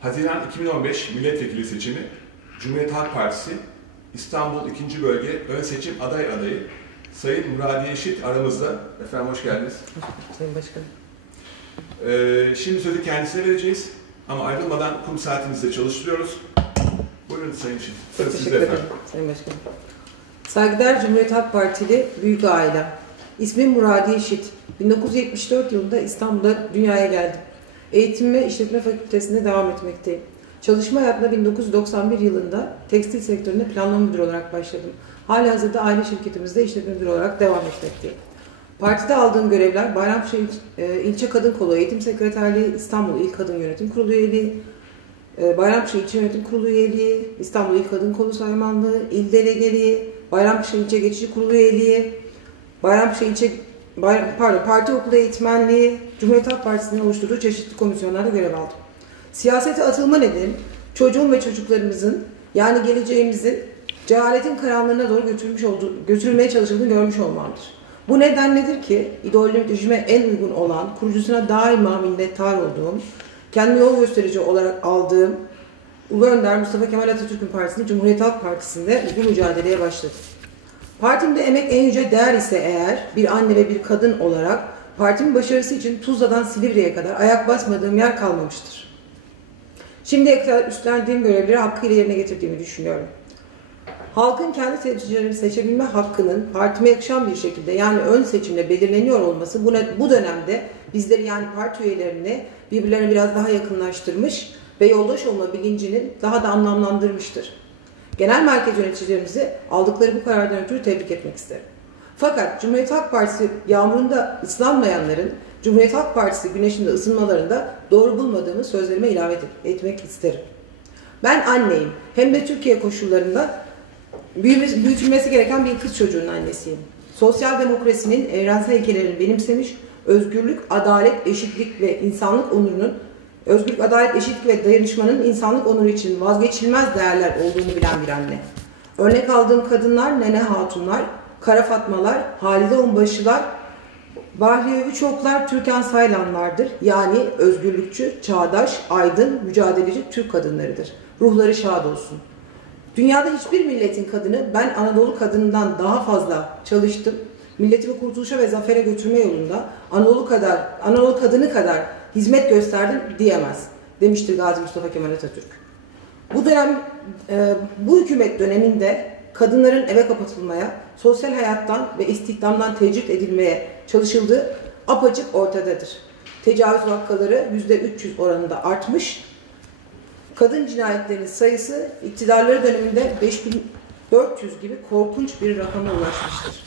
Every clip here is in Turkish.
Haziran 2015 milletvekili seçimi Cumhuriyet Halk Partisi İstanbul 2. Bölge Ön Seçim Aday Adayı Sayın Muradiye Şit aramızda. Efendim hoş geldiniz. Sayın Başkanım. Ee, şimdi sözü kendisine vereceğiz ama ayrılmadan kum saatimizde çalıştırıyoruz. Buyurun Sayın Şit. Söz sizde teşekkür ederim efendim. Sayın Başkanım. Saygıdeğer Cumhuriyet Halk Partili büyük ailem. İsmim Muradiye Şit. 1974 yılında İstanbul'da dünyaya geldim. Eğitim ve İşletme Fakültesinde devam etmekteyim. Çalışma hayatına 1991 yılında tekstil sektöründe planlama müdürü olarak başladım. Halihazırda aile şirketimizde işletme müdürü olarak devam etmekteyim. Partide aldığım görevler Bayramşehir e, İlçe Kadın Kolu Eğitim Sekreterliği, İstanbul İl Kadın Yönetim Kurulu üyeliği, e, Bayrampaşa İlçe Yönetim Kurulu üyeliği, İstanbul İl Kadın Kolu Saymanlığı, İl Delegeliği, Bayrampaşa İlçe Geçici Kurulu üyeliği, Bayrampaşa İlçe pardon, Parti Okulu Eğitmenliği, Cumhuriyet Halk Partisi'nin oluşturduğu çeşitli komisyonlarda görev aldım. Siyasete atılma nedenim çocuğum ve çocuklarımızın yani geleceğimizin cehaletin karanlığına doğru götürmüş olduğu, götürülmeye çalışıldığını görmüş olmamdır. Bu neden nedir ki ideolojime en uygun olan, kurucusuna daima minnettar olduğum, kendimi yol gösterici olarak aldığım Ulu Önder Mustafa Kemal Atatürk'ün partisinde Cumhuriyet Halk Partisi'nde bu mücadeleye başladım. Partimde emek en yüce değer ise eğer bir anne ve bir kadın olarak partimin başarısı için Tuzla'dan Silivri'ye kadar ayak basmadığım yer kalmamıştır. Şimdiye kadar üstlendiğim görevleri hakkıyla yerine getirdiğimi düşünüyorum. Halkın kendi temsilcilerini seçebilme hakkının partime yakışan bir şekilde yani ön seçimle belirleniyor olması bu, bu dönemde bizleri yani parti üyelerini birbirlerine biraz daha yakınlaştırmış ve yoldaş olma bilincinin daha da anlamlandırmıştır. Genel merkez yöneticilerimizi aldıkları bu karardan ötürü tebrik etmek isterim. Fakat Cumhuriyet Halk Partisi yağmurunda ıslanmayanların Cumhuriyet Halk Partisi güneşinde ısınmalarında doğru bulmadığımı sözlerime ilave et- etmek isterim. Ben anneyim. Hem de Türkiye koşullarında büyümesi, büyütülmesi gereken bir kız çocuğunun annesiyim. Sosyal demokrasinin evrensel ilkelerini benimsemiş, özgürlük, adalet, eşitlik ve insanlık onurunun özgürlük, adalet, eşitlik ve dayanışmanın insanlık onuru için vazgeçilmez değerler olduğunu bilen bir anne. Örnek aldığım kadınlar Nene Hatunlar, Kara Fatmalar, Halide Onbaşılar, Bahriye Üçoklar, Türkan Saylanlardır. Yani özgürlükçü, çağdaş, aydın, mücadeleci Türk kadınlarıdır. Ruhları şad olsun. Dünyada hiçbir milletin kadını ben Anadolu kadınından daha fazla çalıştım. Milletimi kurtuluşa ve zafere götürme yolunda Anadolu kadar, Anadolu kadını kadar hizmet gösterdim diyemez demiştir Gazi Mustafa Kemal Atatürk. Bu dönem, e, bu hükümet döneminde kadınların eve kapatılmaya, sosyal hayattan ve istihdamdan tecrit edilmeye çalışıldığı apaçık ortadadır. Tecavüz vakaları %300 oranında artmış, kadın cinayetlerinin sayısı iktidarları döneminde 5400 gibi korkunç bir rakama ulaşmıştır.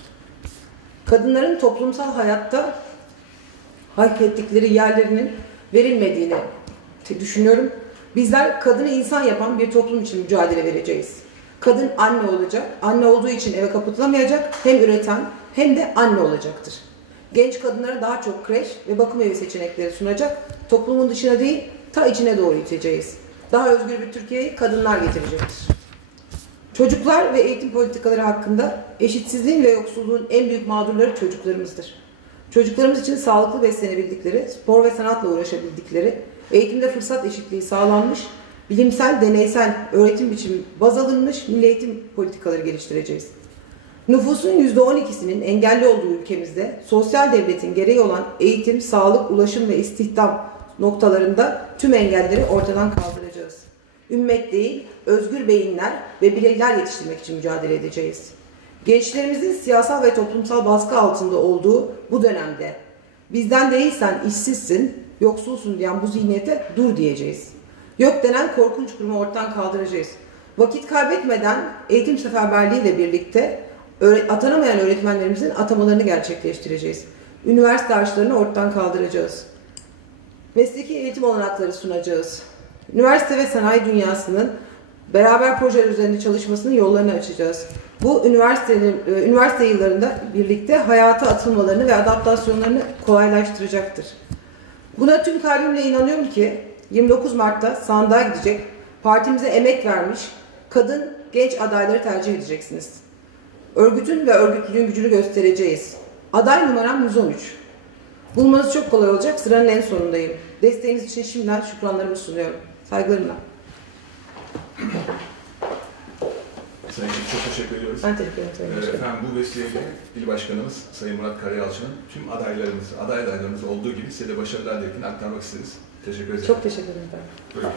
Kadınların toplumsal hayatta hak ettikleri yerlerinin verilmediğini düşünüyorum. Bizler kadını insan yapan bir toplum için mücadele vereceğiz. Kadın anne olacak. Anne olduğu için eve kapatılamayacak. Hem üreten hem de anne olacaktır. Genç kadınlara daha çok kreş ve bakım evi seçenekleri sunacak. Toplumun dışına değil, ta içine doğru iteceğiz. Daha özgür bir Türkiye'yi kadınlar getirecektir. Çocuklar ve eğitim politikaları hakkında eşitsizliğin ve yoksulluğun en büyük mağdurları çocuklarımızdır. Çocuklarımız için sağlıklı beslenebildikleri, spor ve sanatla uğraşabildikleri, eğitimde fırsat eşitliği sağlanmış, bilimsel, deneysel öğretim biçimi baz alınmış milli eğitim politikaları geliştireceğiz. Nüfusun %12'sinin engelli olduğu ülkemizde sosyal devletin gereği olan eğitim, sağlık, ulaşım ve istihdam noktalarında tüm engelleri ortadan kaldıracağız. Ümmet değil, özgür beyinler ve bireyler yetiştirmek için mücadele edeceğiz. Gençlerimizin siyasal ve toplumsal baskı altında olduğu bu dönemde bizden değilsen işsizsin, yoksulsun diyen bu zihniyete dur diyeceğiz. Yok denen korkunç kurumu ortadan kaldıracağız. Vakit kaybetmeden eğitim seferberliği ile birlikte atanamayan öğretmenlerimizin atamalarını gerçekleştireceğiz. Üniversite harçlarını ortadan kaldıracağız. Mesleki eğitim olanakları sunacağız. Üniversite ve sanayi dünyasının beraber projeler üzerinde çalışmasının yollarını açacağız. Bu üniversitenin, üniversite yıllarında birlikte hayata atılmalarını ve adaptasyonlarını kolaylaştıracaktır. Buna tüm kalbimle inanıyorum ki 29 Mart'ta sandığa gidecek, partimize emek vermiş, kadın, genç adayları tercih edeceksiniz. Örgütün ve örgütlülüğün gücünü göstereceğiz. Aday numaram 113. Bulmanız çok kolay olacak, sıranın en sonundayım. Desteğiniz için şimdiden şükranlarımı sunuyorum. Saygılarımla. Sayın Çift çok teşekkür ediyoruz. Ben teşekkür ederim. Ee. Efendim bu vesileyle İl Başkanımız Sayın Murat Karayalçı'nın tüm adaylarımız, aday adaylarımız olduğu gibi size de başarılar dileklerini aktarmak isteriz. Teşekkür ederim. Çok teşekkür ederim. Buyurun.